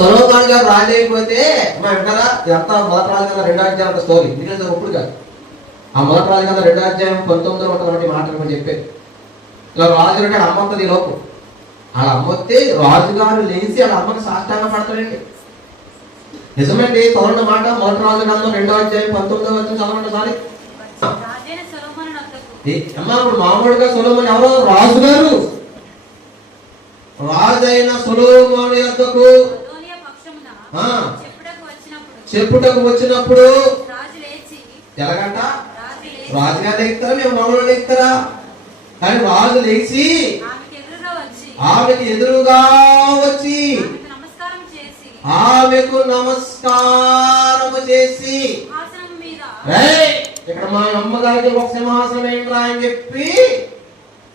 సొలొమోను గారు రాజు అయిపోతే అంటారా ఎంత మొదటి రాజు కదా 2వ అధ్యాయం స్టోరీ మీకు ఒప్పుడు కాదు. ఆ మొదటి రాజు కదా 2వ అధ్యాయం 19లో ఉన్నటువంటి మాటలు చెప్పేది. ఇలా రాజు అంటే అమ్మొస్తుంది ఈ లోపు. అలా అమ్మొస్తే రాజుగారు లేచి అలా అమ్మకి సాష్టాంగ పడతాడండి. నిజమండి, చదవండి మాట. మొదటి రాజు గ్రంథం 2వ అధ్యాయం 19వ వచనం చదవండి సారి. అమ్మా ఇప్పుడు మామూలుగా సొలొమోను ఎవరో రాజుగారు, రాజైన సొలొమోను యొద్దకు చెప్పుటకు వచ్చినప్పుడు ఎలాగంట రాజుగా లేస్తారా మేము మామూలుగా లేస్తారా? కానీ రాజు లేచి ఆమెకు ఎదురుగా వచ్చి ఆమెకు నమస్కారము చేసి ఇక్కడ మా అమ్మగారికి ఒక సింహాసనం ఏంట్రా అని చెప్పి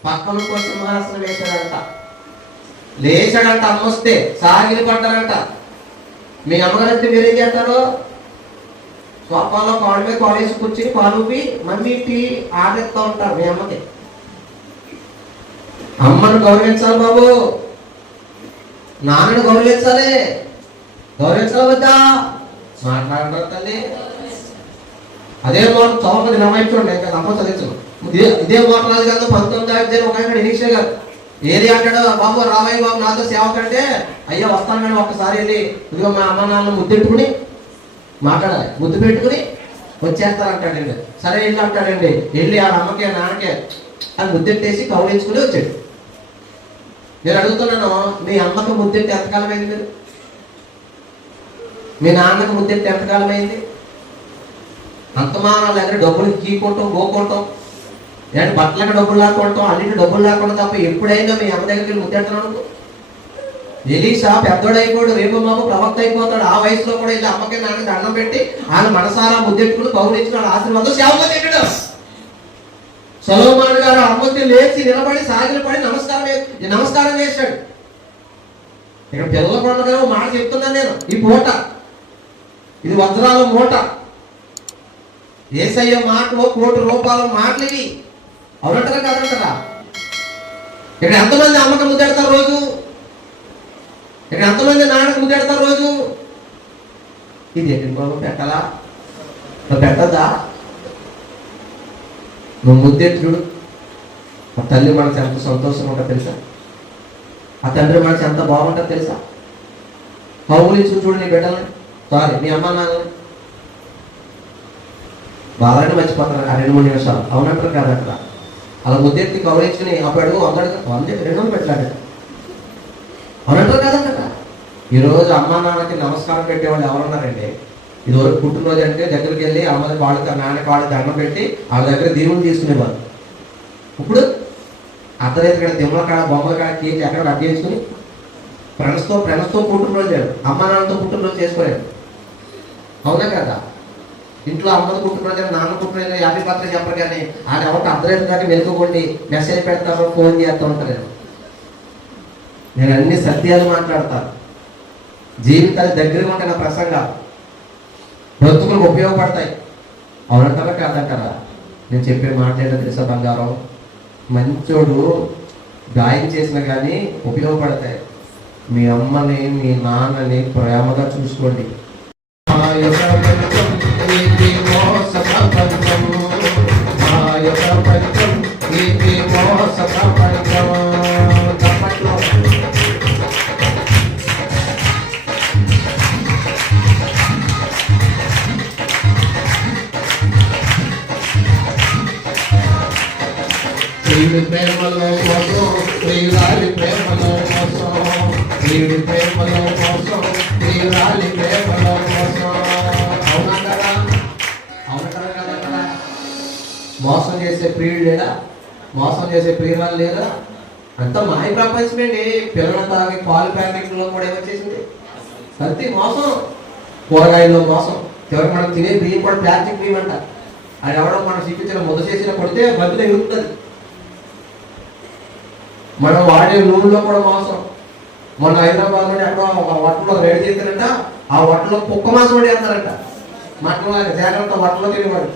పక్కన ఒక సింహాసనం వేశాడంట. లేచాడంట. అమ్మొస్తే సాగిలి పడ్డారంట. మీ అమ్మగారికి మీరేం చేస్తారు? సోఫాలో కాళ్ళ మీద కాలేసి కూర్చుని పాలుపి మమ్మీ టీ ఆడేస్తూ ఉంటారు. మీ అమ్మకి అమ్మను గౌరవించాలి బాబు, నాన్నను గౌరవించాలి. గౌరవించాలి వద్దా? మాట్లాడతారు తల్లి. అదే మాట చౌపది నమ్మాయించండి. ఇంకా తప్ప చదివించు. ఇదే మాట రాజు కాదు 19వ అధ్యాయం ఒక ఆయన ఇనిషియల్ గారు ఏది అంటాడు, బాబు రామయ్య బాబు నాతో సేవకంటే అయ్యా వస్తాను కానీ ఒక్కసారి వెళ్ళి ఇదిగో మా అమ్మ నాన్న ముద్దెట్టుకుని మాట్లాడాలి, ముద్దు పెట్టుకుని వచ్చేస్తారంటాడండి. సరే వెళ్ళి అంటాడండి. వెళ్ళి ఆ అమ్మకే నాన్నకే అది ముద్దెట్టేసి కౌలించుకుని వచ్చాడు. నేను అడుగుతున్నాను, మీ అమ్మకు ముద్దెట్టి ఎంతకాలం అయింది? మీరు మీ నాన్నకు ముద్దెట్టి ఎంతకాలం అయింది? అంతమానాల దగ్గర డబ్బులు గీకుంటాం గోకుంటాం, లేదంటే బట్టలకు డబ్బులు లాక్కుంటాం, అన్నింటి డబ్బులు లాక్కుండా తప్ప ఎప్పుడైనా మీ అమ్మ దగ్గరికి ముద్దెడుతున్నాను. ఎలీషా పెద్దోడైపోయాడు, రేపు మాకు ప్రవక్త అయిపోతాడు. ఆ వయసులో కూడా ఇలా అమ్మకి నాన్నకి దండం పెట్టి ఆయన మనసారా ముద్దెట్టుకుని కౌలించుకున్నాడు. ఆశీర్వాదం సేవగా తిట్టడు. సొలొమోను గారు అమ్మకి లేచి నిలబడి సాగిలి పడి నమస్కారం చేశాడు. ఇక్కడ పిల్లల పండుగ మాట చెప్తున్నాను నేను. ఈ పూట ఇది వజ్రాల మూట. యేసయ్య మాటలో ₹1,00,00,000 మాటలు ఇవి. అవునంటారా కాదంటారా? ఇక్కడ ఎంతమంది అమ్మకి ముద్దెడతారు రోజు? ఇక్కడ ఎంతమంది నాన్నకు ముద్దెడతారు రోజు? ఇది ఎక్కడి బాబు పెట్టాలా? పెట్టద్దా? నువ్వు ముద్దెట్టుడు ఆ తల్లి మనసు ఎంత సంతోషంగా ఉంటుందో తెలుసా? ఆ తండ్రి మనసు ఎంత బాగుంటుందో తెలుసా? కౌగులించు చూడు నీ బిడ్డల్ని, సారీ నీ అమ్మ నాన్నని. బాగానే మర్చిపోతారు ఆ 2-3 నిమిషాలు. అవునంటారు కాదంటారా? అలా ముద్దెత్తి కౌలించుకుని అప్పుడు అడుగు 100 200 పెట్టాడు. అవునంటారు కాదంటారా? ఈరోజు అమ్మ నాన్నకి నమస్కారం పెట్టేవాళ్ళు ఎవరున్నారండి? ఇదివరకు పుట్టినరోజు అంటే దగ్గరికి వెళ్ళి అమ్మకి వాళ్ళు నాన్నకి వాళ్ళు దండం పెట్టి వాళ్ళ దగ్గర దీవులు తీసుకునేవారు. ఇప్పుడు అర్ధరైతు కాడ దిమ్మల కాడ బొమ్మల కాడ కేక్ ఎక్కడ అడ్డు చేసుకుని ఫ్రెండ్స్తో పుట్టినరోజు అమ్మ నాన్నతో పుట్టినరోజు చేసుకోలేదు. అవునా కదా? ఇంట్లో అమ్మది పుట్టినరోజు నాన్న పుట్టినరోజు 50 బర్త్డే చెప్పరు కానీ ఆయన ఎవరికి అర్ధరైతు దాకా మెలుగుకోండి మెసేజ్ పెడతారు, ఫోన్ చేస్తూ ఉంటారు. నేను అన్ని సత్యాలు మాట్లాడతాను. జీవితాలు దగ్గరగా ఉంటాయి నా ప్రసంగాలు, బ్రతుకులకు ఉపయోగపడతాయి. అవునంటారా కాదంటారా? నేను చెప్పే మాట్లాడే తెలుసా బంగారం? మంచోడు గాయం చేసినా కానీ ఉపయోగపడతాయి. మీ అమ్మని మీ నాన్నని ప్రేమగా చూసుకోండి. ప్రేమలో కోసం ప్రియురాలి ప్రేమలో కోసం ప్రియుడి ప్రేమలో కోసం ప్రియురాలి ప్రేమలో కోసం. అవునంటారా? అవునంటారా కదా? మోసం చేసే ప్రియుడు లేడా? మోసం చేసే ప్రియురాలు లేదా? అంత మాయ ప్రపంచమేండి. పిల్లల తాగి పాలు ప్యాకెట్లో కూడా ఏమొచ్చేసింది? ప్రతి మోసం. కూరగాయల్లో మోసం. చివరికి మనం తినే బియ్యం కూడా ప్లాస్టిక్ బియ్యం అంట. అది ఎవడో మనం చూపించిన ముద్ద చేసిన కొడితే బతులు ఎగురుతుంది. మనం వాడే నూనెలో కూడా మోసం. మొన్న హైదరాబాద్ నుండి ఎక్కడో ఒక వట్టలో రెడీ చేశారంట. ఆ వట్టలో కుక్క మాసం వండి వేస్తారంట. మటలో జాగ్రత్త వట్టలో తినేవాడు.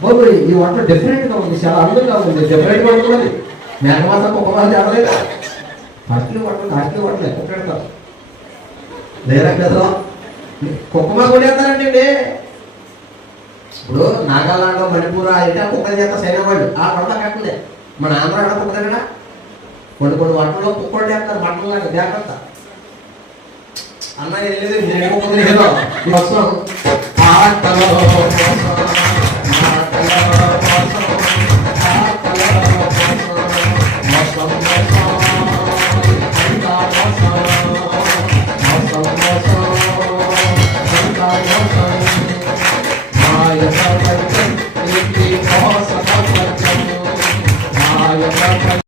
బాబు ఈ వంట డిఫరెంట్గా ఉంది, చాలా అందంగా ఉంది, డిఫరెంట్గా ఉంటుంది. మేక మాసం కుక్క మాసం ఎవరైనా అట్లు పట్టలేదు కుట్టెడతారు లేదా కదా కుక్కమా కొడేస్తారంటే ఇప్పుడు నాగాలాండ్ మణిపూర్ అయితే కుక్కలు చేస్తా సైనా వాళ్ళు ఆ పంట కట్టలే మన ఆంధ్ర కుక్క తినడా కొన్ని వాటిలో కుక్కలు చేస్తారు మటన్ లాగా జాగ్రత్త అన్న వెళ్ళేది నేను వస్తాను